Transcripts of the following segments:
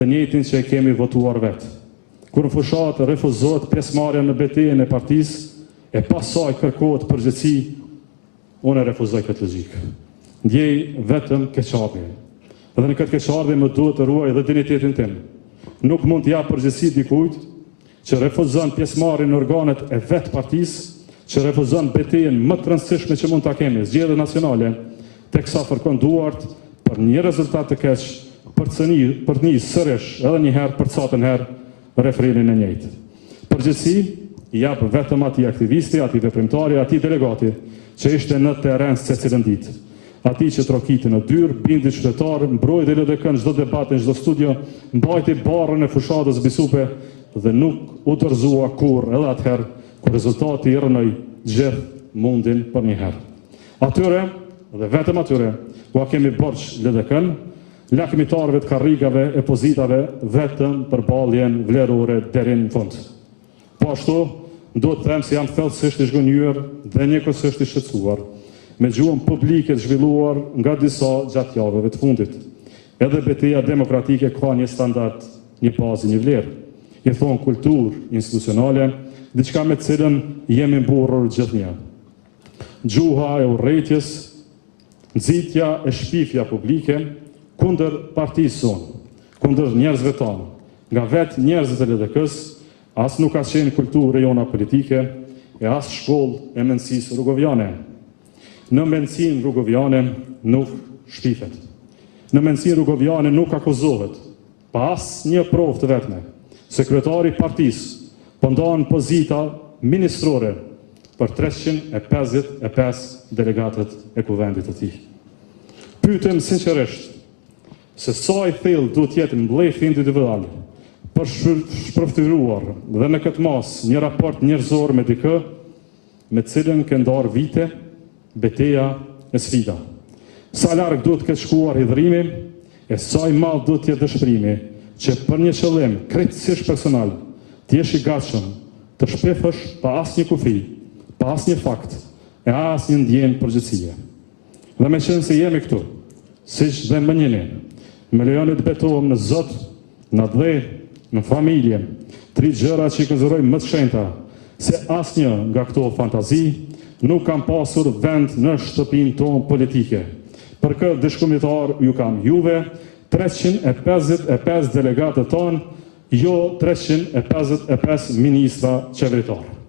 të njëjtin që e kemi votuar vetë. Kur në fushat refuzohet pjesëmarrja në betejën e partisë, e pasaj kërkohet përgjegjësi, unë refuzoj këtë logjikë. Ndjej vetëm keqardhje. Dhe në këtë keqardhje më duhet të ruaj edhe dinjitetin tim. Nuk mund të jap përgjegjësi dikujt që refuzon pjesëmarrjen në organet e vetë partisë, që refuzon betejën më të rëndësishme që mund ta kemi, zgjedhjet nacionale, teksa fërkon duart për një rezultat të keq, për të nisë sërish edhe një herë për catën herë refrenin e njëjtë. Përgjegjësi i jap vetëm atij aktivisti, atij veprimtari, atij delegati që ishte në terren secilën ditë. Atij që trokiti në dyrë, bindi qytetar, mbrojti LDK në çdo debat, në çdo studio, mbajti barrën e fushatës bisupe dhe nuk u dorëzua kurrë, edhe atëherë kur rezultati i rënoi gjithë mundin për një herë. Atyre dhe vetëm atyre ku kemi borx LDK-n, lakmitarëve të karrigave e pozitave vetëm për balljen vlerore deri në fund. Po ashtu, duhet të them se jam thellësisht i zhgënjur dhe njëkohësisht i shqetësuar me gjuhën publike të zhvilluar nga disa gjatë javëve të fundit. Edhe betejë demokratike ka një standard, një bazë, një vlerë. I thon kulturë institucionale, diçka me të cilën jemi mburrur gjithnjë. Gjuha e urrëties, nxitja e shpifja publike kundër partisë sonë, kundër njerëzve tonë, nga vetë njerëzit e LDK-s, as nuk ka qenë kulturë jona politike, e as shkollë e mendësisë rrugoviane. Në mendësinë rrugoviane nuk shpifet. Në mendësinë rrugoviane nuk akuzohet, pa as një provë të vetme. Sekretari partisë pëndohen pozita ministrore për 355 delegatët e kuvendit të tij. Pyetëm sinqerisht se sa i thellë duhet jetë mbledhja individuale për shpërftyruar dhe në këtë mas një raport njerëzor me dikë me cilën ke ndarë vite, beteja e sfida. Sa larg duhet këtë shkuar hidhrimi e sa i madh duhet jetë dëshpërimi që për një qëllim krejtësisht personal të jesh i gatshëm të shpifësh pa asnjë kufi, pa asnjë fakt e asnjë ndjenjë përgjegjësie. Dhe me qenë se jemi këtu, siç dhe më njëni, me lejoni të betohem në Zot, në dhe, në familje, 3 gjëra që i konsideroj më të shenjta, se asnjë nga këto fantazi nuk kam pasur vend në shtëpinë tonë politike. Për këtë dëshkumitar ju kam juve, 355 delegatët tonë, jo 355 ministra qeveritarë.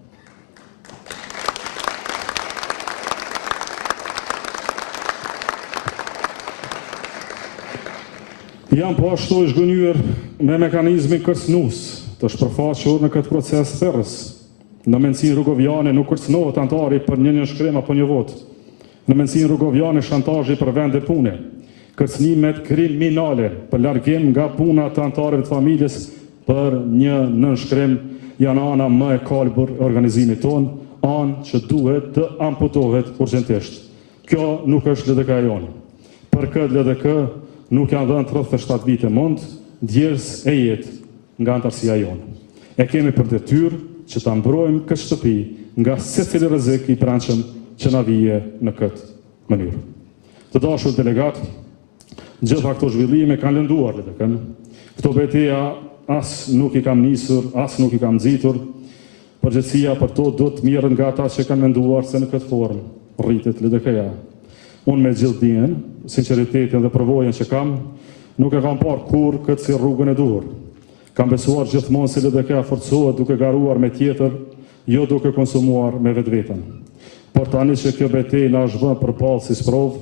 Jam po ashtu i zhgënjur me mekanizmin kërcënues të shpërfaqur në këtë proces therrës. Në mendësinë rrugoviane nuk kërcënohet antari për një shkrim apo një vot. Në mendësinë rrugoviane shantazhi për vende pune, kërcënimet kriminale për largim nga puna të antarëve të familjes për një nënshkrim janë ana më e kalbur e organizimit tonë, anë që duhet të amputohet urgjentisht. Kjo nuk është LDK jonë. Për këtë LDK nuk janë dhënë 37 vite mund, djerës e jetë nga antarësia jonë. E kemi për detyrë që ta mbrojmë këtë shtëpi nga secili rrezik i brendshëm që na vije në këtë mënyrë. Të dashur delegat, gjitha këto zhvillime kanë lënduar LDK-n. Këto betejë as nuk i kam nisur, as nuk i kam nxitur. Përgjegjësia për to do të mirën nga ata që kanë menduar se në këtë formë rritet LDK-ja. Unë me gjithë dijen, sinqeritetin dhe përvojën që kam, nuk e kam parë kur këtë si rrugën e duhur. Kam besuar gjithmonë se LDK forcohet duke garuar me tjetër, jo duke konsumuar me vetveten. Por tani që kjo betejë na është vënë përballë si sprovë,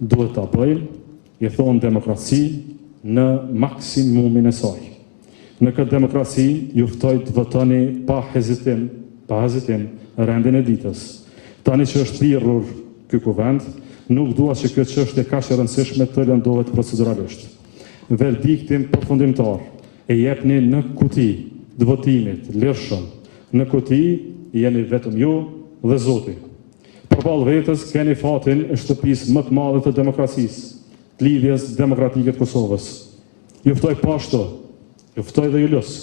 duhet ta bëjmë, i thonë demokraci në maksimumin e saj. Në këtë demokraci ju ftoj të votoni pa hezitim rendin e ditës. Tani që është thirrur ky kuvend, nuk dua që kjo çështje kaq e rëndësishme të lëndohet proceduralisht. Verdiktin përfundimtar e jepni në kuti të votimit lirshëm. Në kuti jeni vetëm ju dhe Zoti. Përballë vetës keni fatin e shtëpisë më të madhe të demokracisë, të lidhjes demokratike të Kosovës. Ju ftoj po ashtu, ju ftoj dhe ju lus